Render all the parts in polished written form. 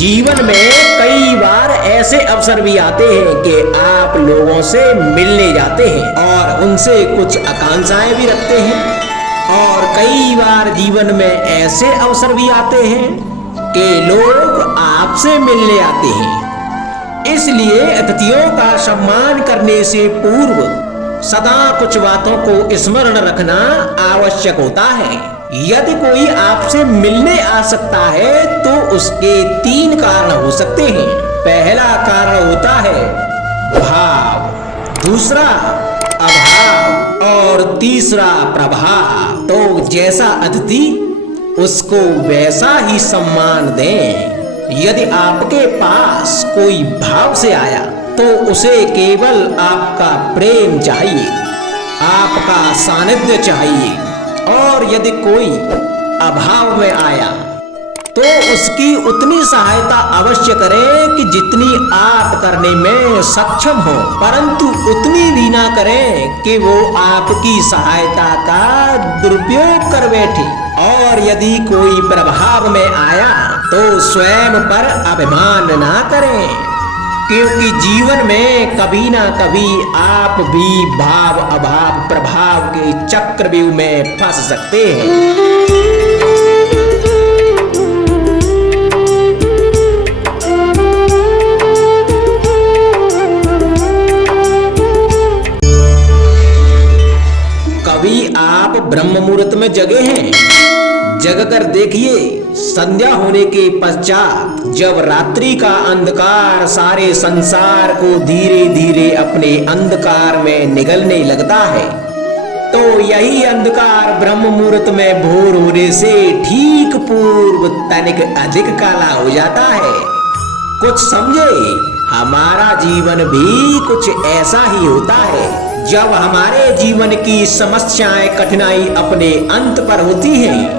जीवन में कई बार ऐसे अवसर भी आते हैं कि आप लोगों से मिलने जाते हैं और उनसे कुछ आकांक्षाएं भी रखते हैं। और कई बार जीवन में ऐसे अवसर भी आते हैं कि लोग आपसे मिलने आते हैं। इसलिए अतिथियों का सम्मान करने से पूर्व सदा कुछ बातों को स्मरण रखना आवश्यक होता है। यदि कोई आपसे मिलने आ सकता है तो उसके 3 कारण हो सकते हैं। पहला कारण होता है भाव, दूसरा अभाव और तीसरा प्रभाव। तो जैसा अतिथि उसको वैसा ही सम्मान दें। यदि आपके पास कोई भाव से आया तो उसे केवल आपका प्रेम चाहिए, आपका सानिध्य चाहिए। और यदि कोई अभाव में आया तो उसकी उतनी सहायता अवश्य करें कि जितनी आप करने में सक्षम हो, परंतु उतनी भी ना करें कि वो आपकी सहायता का दुरुपयोग कर बैठे। और यदि कोई प्रभाव में आया तो स्वयं पर अभिमान ना करें, क्योंकि जीवन में कभी ना कभी आप भी भाव अभाव प्रभाव के चक्रव्यूह में फंस सकते हैं। कभी आप ब्रह्म मुहूर्त में जगे हैं? जगकर देखिए, संध्या होने के पश्चात जब रात्रि का अंधकार सारे संसार को धीरे धीरे अपने अंधकार में निगलने लगता है, तो यही अंधकार ब्रह्म मुहूर्त में भोर होने से ठीक पूर्व तनिक अधिक काला हो जाता है। कुछ समझे, हमारा जीवन भी कुछ ऐसा ही होता है। जब हमारे जीवन की समस्याएं कठिनाई अपने अंत पर होती हैं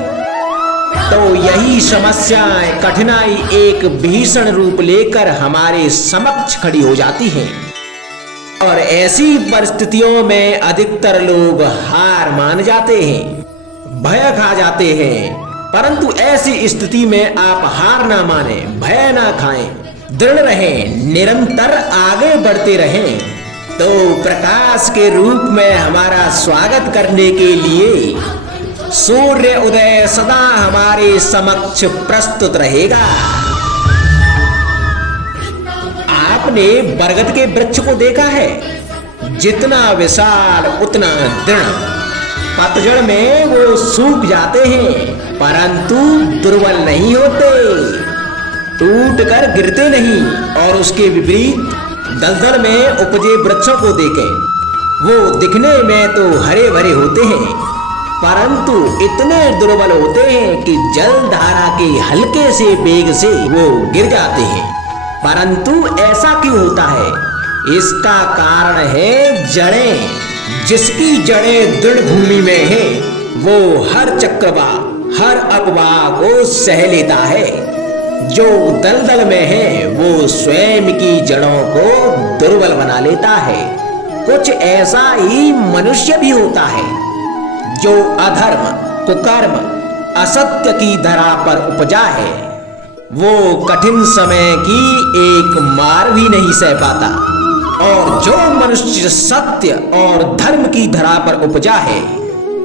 तो यही समस्याएं कठिनाई एक भीषण रूप लेकर हमारे समक्ष खड़ी हो जाती हैं। और ऐसी परिस्थितियों में अधिकतर लोग हार मान जाते हैं, भय खा जाते हैं। परंतु ऐसी स्थिति में आप हार ना माने, भय ना खाएं, दृढ़ रहें, निरंतर आगे बढ़ते रहें। तो प्रकाश के रूप में हमारा स्वागत करने के लिए सूर्य उदय सदा हमारे समक्ष प्रस्तुत रहेगा। आपने बरगद के वृक्ष को देखा है? जितना विशाल उतना दृढ़। पतझड़ में वो सूख जाते हैं परंतु दुर्बल नहीं होते, टूट कर गिरते नहीं। और उसके विपरीत दलदल में उपजे वृक्षों को देखें, वो दिखने में तो हरे भरे होते हैं परंतु इतने दुर्बल होते हैं कि जल धारा के हल्के से वेग से वो गिर जाते हैं। परंतु ऐसा क्यों होता है? इसका कारण है जड़ें। जिसकी जड़ें दृढ़ भूमि में है वो हर चक्रवात, हर अफवाह को सह लेता है। जो दलदल में है वो स्वयं की जड़ों को दुर्बल बना लेता है। कुछ ऐसा ही मनुष्य भी होता है जो अधर्म, कुकर्म, असत्य की धरा पर उपजा है। वो कठिन समय की एक मार भी नहीं सह पाता। और जो मनुष्य सत्य और धर्म की धरा पर उपजा है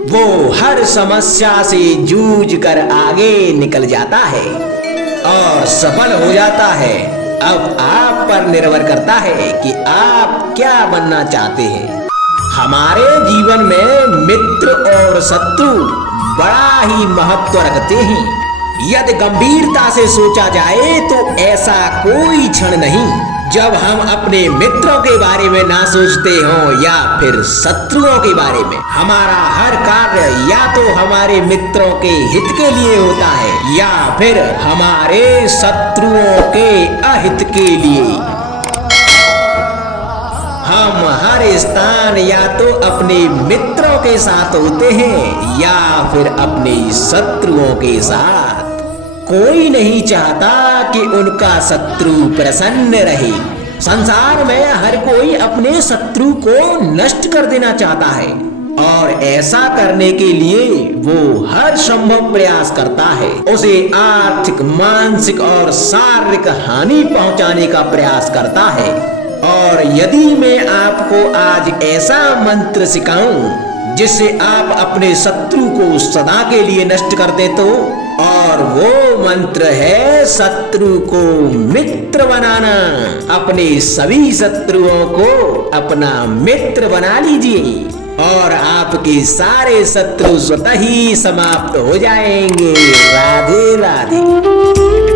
वो हर समस्या से जूझ कर आगे निकल जाता है और सफल हो जाता है। अब आप पर निर्भर करता है कि आप क्या बनना चाहते हैं। हमारे जीवन में मित्र और शत्रु बड़ा ही महत्व रखते हैं। यदि गंभीरता से सोचा जाए तो ऐसा कोई क्षण नहीं जब हम अपने मित्रों के बारे में ना सोचते हों या फिर शत्रुओं के बारे में। हमारा हर कार्य या तो हमारे मित्रों के हित के लिए होता है या फिर हमारे शत्रुओं के अहित के लिए। हम हर स्थान या तो अपने मित्रों के साथ होते हैं या फिर अपने शत्रुओं के साथ। कोई नहीं चाहता कि उनका शत्रु प्रसन्न रहे। संसार में हर कोई अपने शत्रु को नष्ट कर देना चाहता है। और ऐसा करने के लिए वो हर संभव प्रयास करता है। उसे आर्थिक, मानसिक और शारीरिक हानि पहुंचाने का प्रयास करता है। और यदि मैं आपको आज ऐसा मंत्र सिखाऊं जिससे आप अपने शत्रु को सदा के लिए नष्ट कर दे तो, और वो मंत्र है शत्रु को मित्र बनाना। अपने सभी शत्रुओं को अपना मित्र बना लीजिए और आपके सारे शत्रु स्वतः ही समाप्त हो जाएंगे। राधे राधे।